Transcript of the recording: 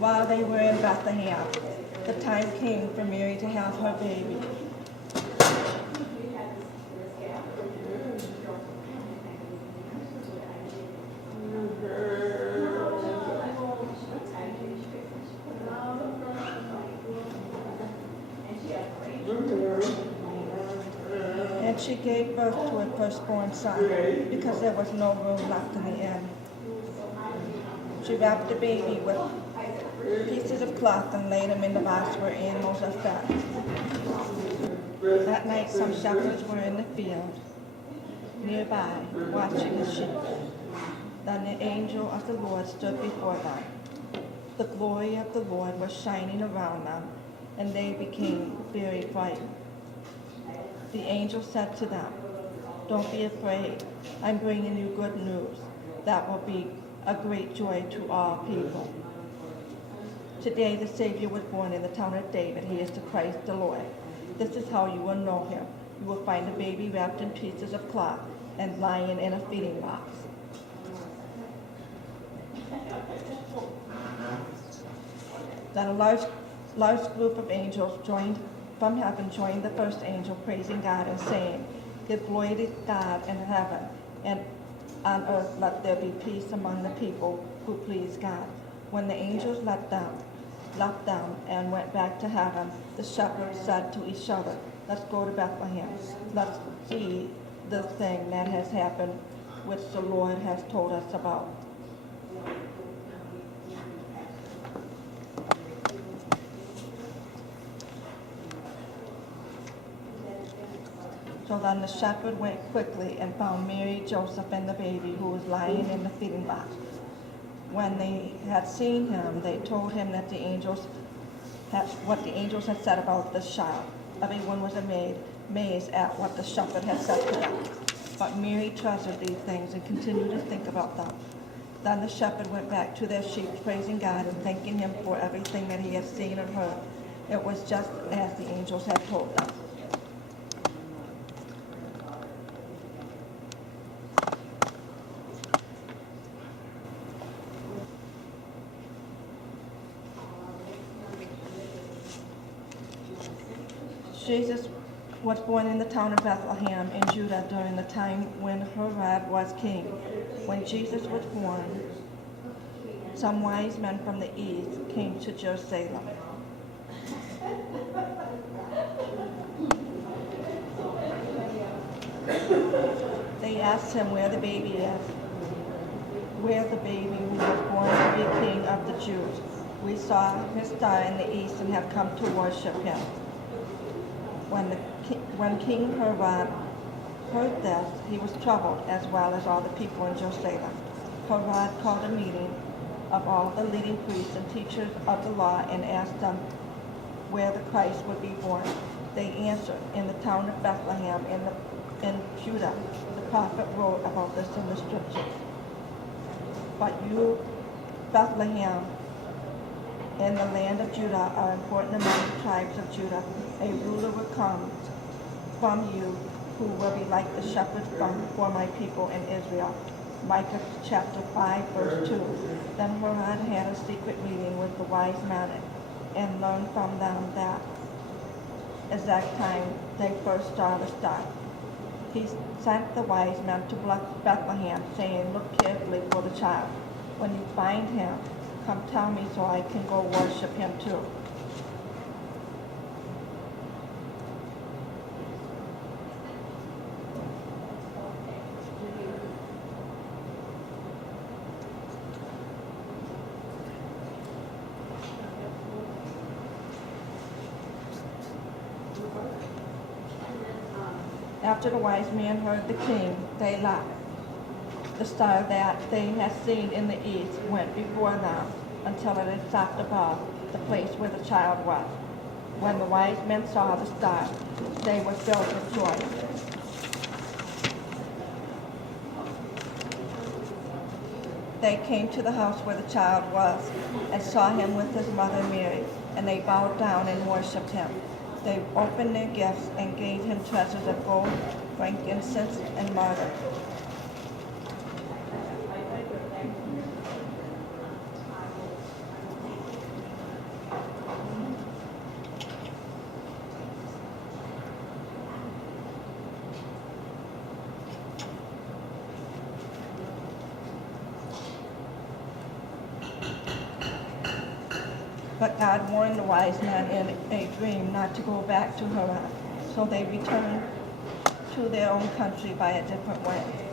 While they were in Bethlehem, the time came for Mary to have her baby. And she gave birth to her firstborn son, because there was no room left in the inn. She wrapped the baby with pieces of cloth and laid him in the box where animals are fed. That night some shepherds were in the field nearby, watching the sheep. Then the angel of the Lord stood before them. The glory of the Lord was shining around them, and they became very frightened. The angel said to them, "Don't be afraid. I'm bringing you good news that will be a great joy to all people. Today the Savior was born in the town of David. He is the Christ the Lord. This is how you will know him. You will find a baby wrapped in pieces of cloth and lying in a feeding box." Then a large group of angels from heaven joined the first angel, praising God and saying, "Give glory to God in heaven, and on earth let there be peace among the people who please God." When the angels left them and went back to heaven, the shepherds said to each other, "Let's go to Bethlehem. Let's see the thing that has happened, which the Lord has told us about." So then the shepherd went quickly and found Mary, Joseph, and the baby who was lying in the feeding box. When they had seen him, they told him that what the angels had said about the child. Everyone was amazed at what the shepherd had said to them. But Mary treasured these things and continued to think about them. Then the shepherd went back to their sheep, praising God and thanking him for everything that he had seen and heard. It was just as the angels had told them. Jesus was born in the town of Bethlehem in Judah during the time when Herod was king. When Jesus was born, some wise men from the east came to Jerusalem. They asked him where the baby who was born to be king of the Jews. "We saw his star in the east and have come to worship him." When King Herod heard this, he was troubled, as well as all the people in Jerusalem. Herod called a meeting of all the leading priests and teachers of the law and asked them where the Christ would be born. They answered, "In the town of Bethlehem in Judah." The prophet wrote about this in the scriptures. "But you, Bethlehem, in the land of Judah, are important among the tribes of Judah. A ruler will come from you who will be like the shepherd for my people in Israel." Micah chapter 5, verse 2. Then Herod had a secret meeting with the wise men and learned from them that exact time they first saw the star. He sent the wise men to Bethlehem, saying, "Look carefully for the child. When you find him, come tell me so I can go worship him too." After the wise men heard the king, they left. The star that they had seen in the east went before them until it had stopped above the place where the child was. When the wise men saw the star, they were filled with joy. They came to the house where the child was and saw him with his mother Mary, and they bowed down and worshipped him. They opened their gifts and gave him treasures of gold, frankincense, and myrrh. But God warned the wise men in a dream not to go back to Haran, so they returned to their own country by a different way.